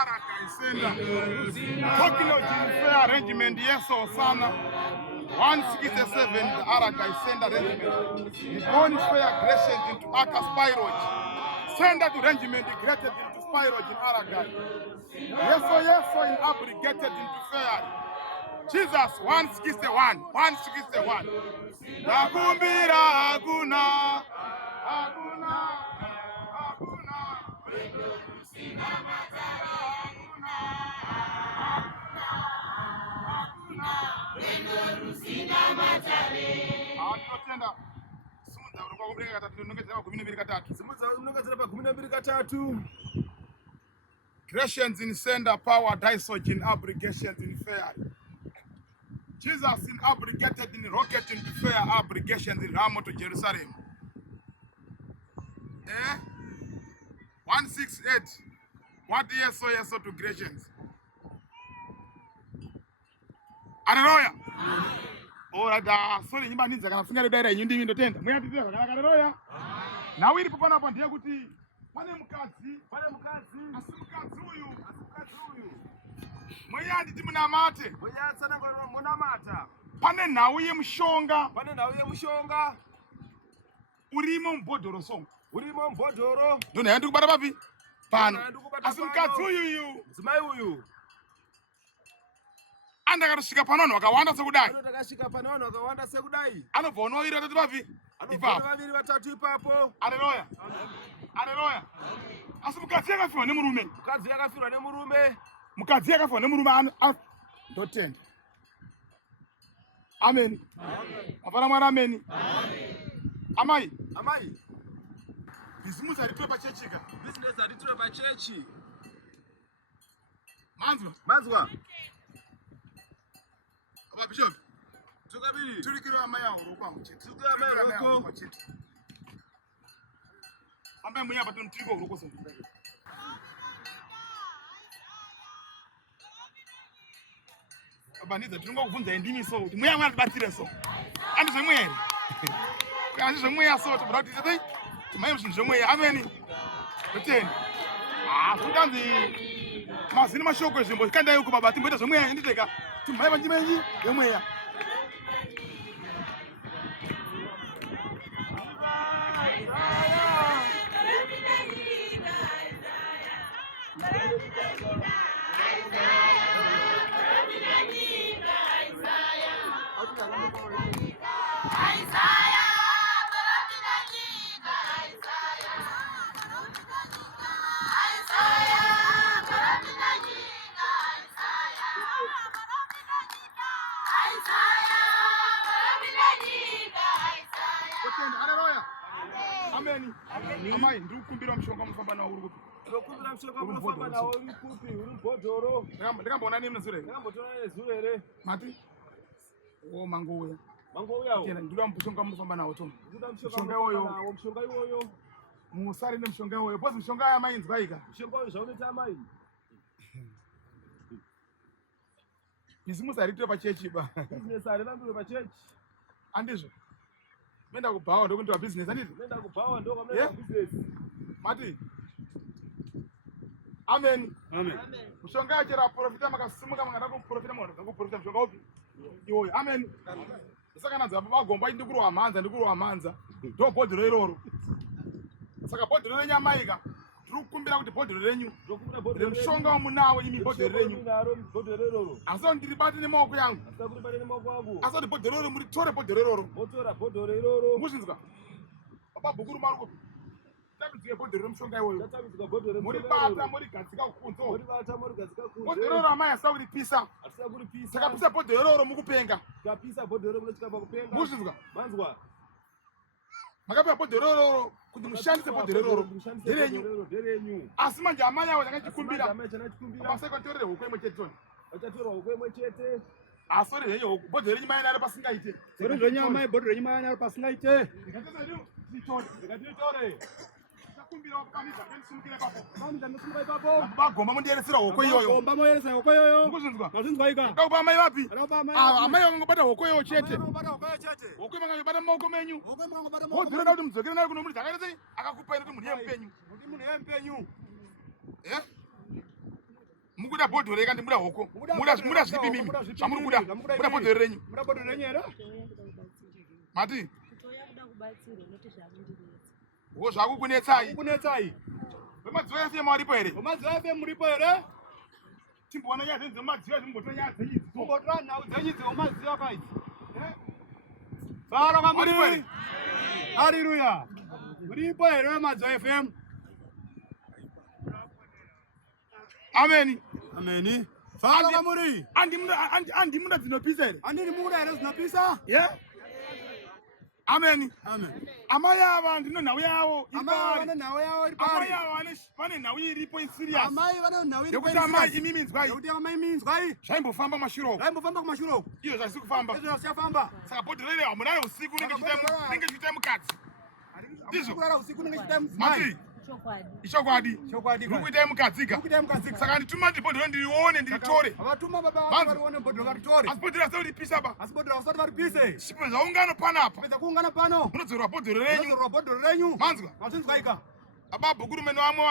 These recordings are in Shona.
Arakai Senda. Tokyo Fair Arrangement, yes, or Sana. 167, the Arakai Senda Regiment. The Born Fair Gratians into Aka Spyroid. Send that regiment created into Spyroid in Arakai. Yes, so in abrogated into Fair. Jesus, 161, 161. Nakumbira Aguna, Aguna, Aguna. Creations in sender power, Dysog in abrogations in fair. Jesus in abrogated in rocket in fair abrogations in Ramo to Jerusalem. 168. What yes so to creations. Hallelujah. Ora da sorry nyimba ninza kana funga dera nyindi mindo tenda. Muyatitira kana hallelujah. Na wili popana hapa ndiye kuti pane mukadzi asimukadzi uyu Mweyandi timuna mate. Mweyatsana ngono muna mata. Pane nawu yemushonga. Urimo mbodoro songa. Ndona yandi kubata papi? Pano. Asimukadzi uyu. Mdzimai uyu. Andakatosvika panono wakawanda sekudai. Anobva unoviri vatatu papi? Ipapo. Vaviri vatatu ipapo. Haleluya. Haleluya. Asimukadzi yakafirwa nemurume. Mukadzi yakafirwa nemurume ndotenda. Amen. Mafana mwana amen. Amai. Bizimuzi aritwe pachechika. Business aritwe pachechi. Manzwa. Aba bishop. Tukabiri. Tulikira amai awo kwa mchete. Tukira amai roko. Ambai munyapa tuntriko uroko so. Abaniza tunonga kuvunza endimi so. Muya mwana tibatsire so. Andi zvemwere. Kana zvemweya so tobva kuti tete. Timai muzvinhu zvemweya ameni. Toteni. Kudanzi mazini mashoko ezvimbo kandai uko baba timboita zvemweya nditeka. Timai panjimenji yemweya. Amen. Amai ndikukumbira mushonga munofamba nawo uri kupi? Ndikukumbira mushonga munofamba nawo uri kupi? Uri mbodhoro. Ndikamboona nemi nezure. Ndikamboona nezure ere. Mati? Mangouya. Mangouya. Kena ndikuda mushonga munofamba nawo Tom. Ndikuda mushonga nawo mushonga iwoyo. Musari nemushonga iwoyo. Pozi mushonga ya mai nzwaika. Mushonga uyu zvaunoita amai. Bizimusi aritwe pachechi ba. Business arirambiwe pachechi. Andizvo. Menda kubhawa ndokuita business andizvo. Menda kubhawa ndokuita business. Mati. Amen. Amen. Mushonga yachera profita makasimuka mangada kuprofita mwana kuprofita mushonga upi? Iwoyo. Amen. Saka nanza bagomba ndikuru amanza. Ndo bodhero iroro. Saka bodhero renyamaika. Tikukumbira kuti bodhero renyu. Mushonga munawo imi bodhero renyu. Asi ndiribati nemaoko yangu. Asi kuti bodhero iroro muri tore bodhero iroro. Motora bodhero iroro. Mushinzwa. Baba bukuru maruko. Tabidzike bodhero remushonga iwoyo. Tabidzike bodhero muri bata muri gadzika kunzo. Muri bata muri gadzika kunzo. Bodhero iroro amai asauri pisa. Asauri pisa. Saka pisa bodhero iroro mukupenga. Kapisa bodhero munochika pakupenga. Mushinzwa. Manzwa. Makapa bodhero iroro kuti mushandise bodhero iroro. Derenyu. Asi manje amai awo yakachikumbira. Amai chanachikumbira. Paseko torere hukwe imwe chete toni. Achatora hukwe imwe chete. Asori henyo bodhero renyu mai naro pasingaite. Sori renyu mai bodhero renyu mai naro pasingaite. Ndikatesa ndiyo titore. Ndikatitore. Takumbira wakamisa kensumukire papo. Mami ndamusumukire papo. Bagomba mundiyeresera hukwe iyoyo. Bagomba moyeresera hukwe iyoyo. Mukuzinzwa. Mazvinzwaika. Kaupa amai vapi? Kaupa amai. Amai vakangobata hukwe iyoyo chete. Vakangobata hukwe iyoyo chete. Hukwe makangobata mumaoko menyu. Hukwe makangobata mumaoko. Bodhero kuti mudzokere nayo kuno muri dzakaita sei? Akakupai kuti muri yempenyu. Muri muri yempenyu. Eh? Mukuda bhodho reka ndimuda hoko. Muda zvipi mimi? Chamuri kuda. Muda bhodho renyu. Muda bhodho renyu here? Mati? Kutoya kuda kubatsirwa noti zvakundireza. Wo zvakukunetsai. Kunetsai. Vemadziva FM varipo here? Vemadziva FM muripo here? Timboona nyaya dzenyu dzemadziva dzimbotora nyaya dzenyu idzi. Kumbotora nhau dzenyu dzemadziva kaidzi. Varo kamuri. Haleluya. Muripo here vemadziva FM? Amen. Amen. Varo kamuri. Andi muda dzinopisa here? Andiri muda here dzinopisa? Yeah. Amen. Amen. Amai ava ndino nhau yavo. Amai vane nhau yavo iri pari. Amai ava vane nhau iripo serious. Amai vane nhau iripo yekuti amai imi minzwai. Yekuti amai minzwai. Zvaimbofamba mashure uko. Zvaimbofamba kumashuro uko. Iyo zvasisi kufamba. Izvo zvisafamba. Saka bhodho rere hamunare usiku nenge chitai mukadzi. Ndizvo. Kurara usiku nenge chitai mudzimai. Chokwadi. Chokwadi. Mukuitai mukadzika. Saka ndituma ndi bhodho ndirione ndiritore. Avatuma baba varione bhodho varitore. Asi bhodho rasati ripisa ba. Asi bhodho rasati varipise. Chipo zvaungano panapa. Pedza kuungana pano. Munodzorwa bhodho renyu. Munodzorwa bhodho renyu. Manzwa. Mazvinzwaika. Ababa bhukurumene vamwe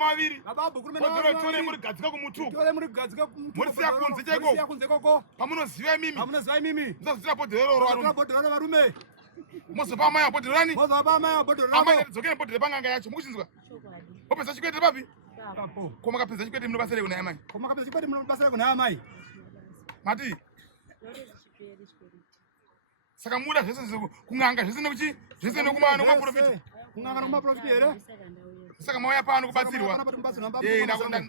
vaviri. Ababa bhukurumene vamwe vaviri. Tore muri gadzika kumutu. Tore muri gadzika kumutu. Muri siya kunze chaiko. Muri siya kunze koko. Pamunoziva imimi. Pamunoziva imimi. Musazotora bhodho rero varume. Musazotora bhodho rero varume. Mozopa amai abhodho rani. Mozopa amai abhodho ravo. Amai dzokere bhodho repanganga yacho. Mukuchinzwa? Opedza chikwete papi? Papo. Koma kapedza chikwete munobasa rei kuna amai. Koma kapedza chikwete munobasa rei kuna amai. Mati. Saka muda zvese kunganga zvese nekuchi zvese nekumana kumaprofiti. Kunganga nekumaprofiti here? Saka mauya pano kubatsirwa.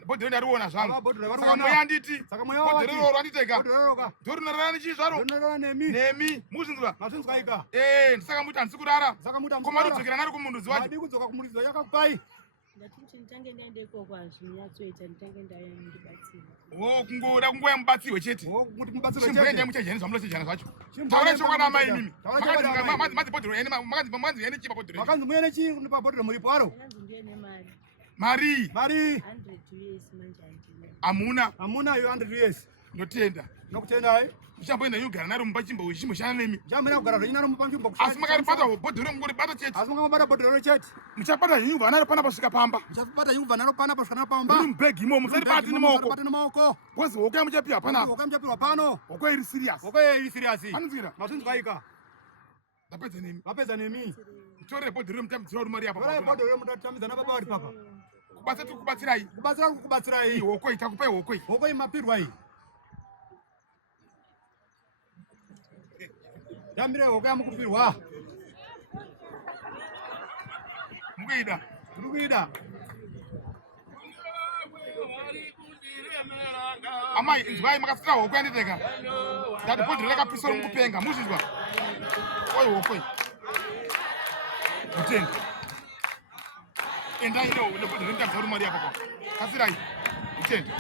Bhodho ndariona zvangu. Saka mweya anditi. Bhodho rero randiteka. Bhodho rinorara nechi zvaro. Rinorara nemi. Nemi. Muzvinzwa? Mazvinzwaika. Saka muti handisi kurara. Saka muti handisi kurara. Koma rudzokera nari kumundudzi wacho. Hadi kudzoka kumundudzi wacho yakakupai. Ndatuti nditange ndaende ikoko hazvinyatsoita nditange ndauya ndibatsirwa. Kungoda kungoya mubatsirwe chete. Kuti mubatsirwe chete. Chimboende muchejani zvamunochejana zvacho. Taurai chokwadi amai imimi. Makanzi bhodhoro ene makanzi ene chipa bhodhoro. Makanzi muene chi pa bhodhoro muripo aro. Makanzi ndiye nemari. Mari. 100 years manje handina. Hamuna yo 100 years. Ndotenda. Nokutenda hai. Uchamboenda nyugara naro mupachimbo uchimushana nemi. Chamboenda kugara zvenyu naro mupachimbo. Asi makaripata bhodhoro mungoribata chete. Asi mungabata bhodhoro chete. Muchabata nyumba naro pana pasvika pamba. Muchabata nyumba naro pana pasvika pamba. Muri mubhegi imo musaribati nemaoko. Musaribati nemaoko. Bhozi hoko yamuchapihwa pana. Hoko yamuchapihwa pano. Hoko iri serious. Hoko iri serious. Anzwira. Mazvinzwaika. Ndapedza nemi. Vapedza nemi. Tore bhodhoro mutambidzira mari apa. Tore bhodhoro mutatambidzana baba vari papa. Kubatsa tukubatsirai. Kubatsirai. Hoko itakupai hoko. Hoko imapirwa iyi. Yambire hoko yamukupirwa. Mukuida. Mukuida. Amai inzwai makasira hoko yanditeka. Ndati bhodhoro rakapiswa mukupenga. Muzvinzwa? Oi hoko. Mutenda. Endai nebhodhoro rendadziwa mari apa kwa. Kasirai. Mutenda.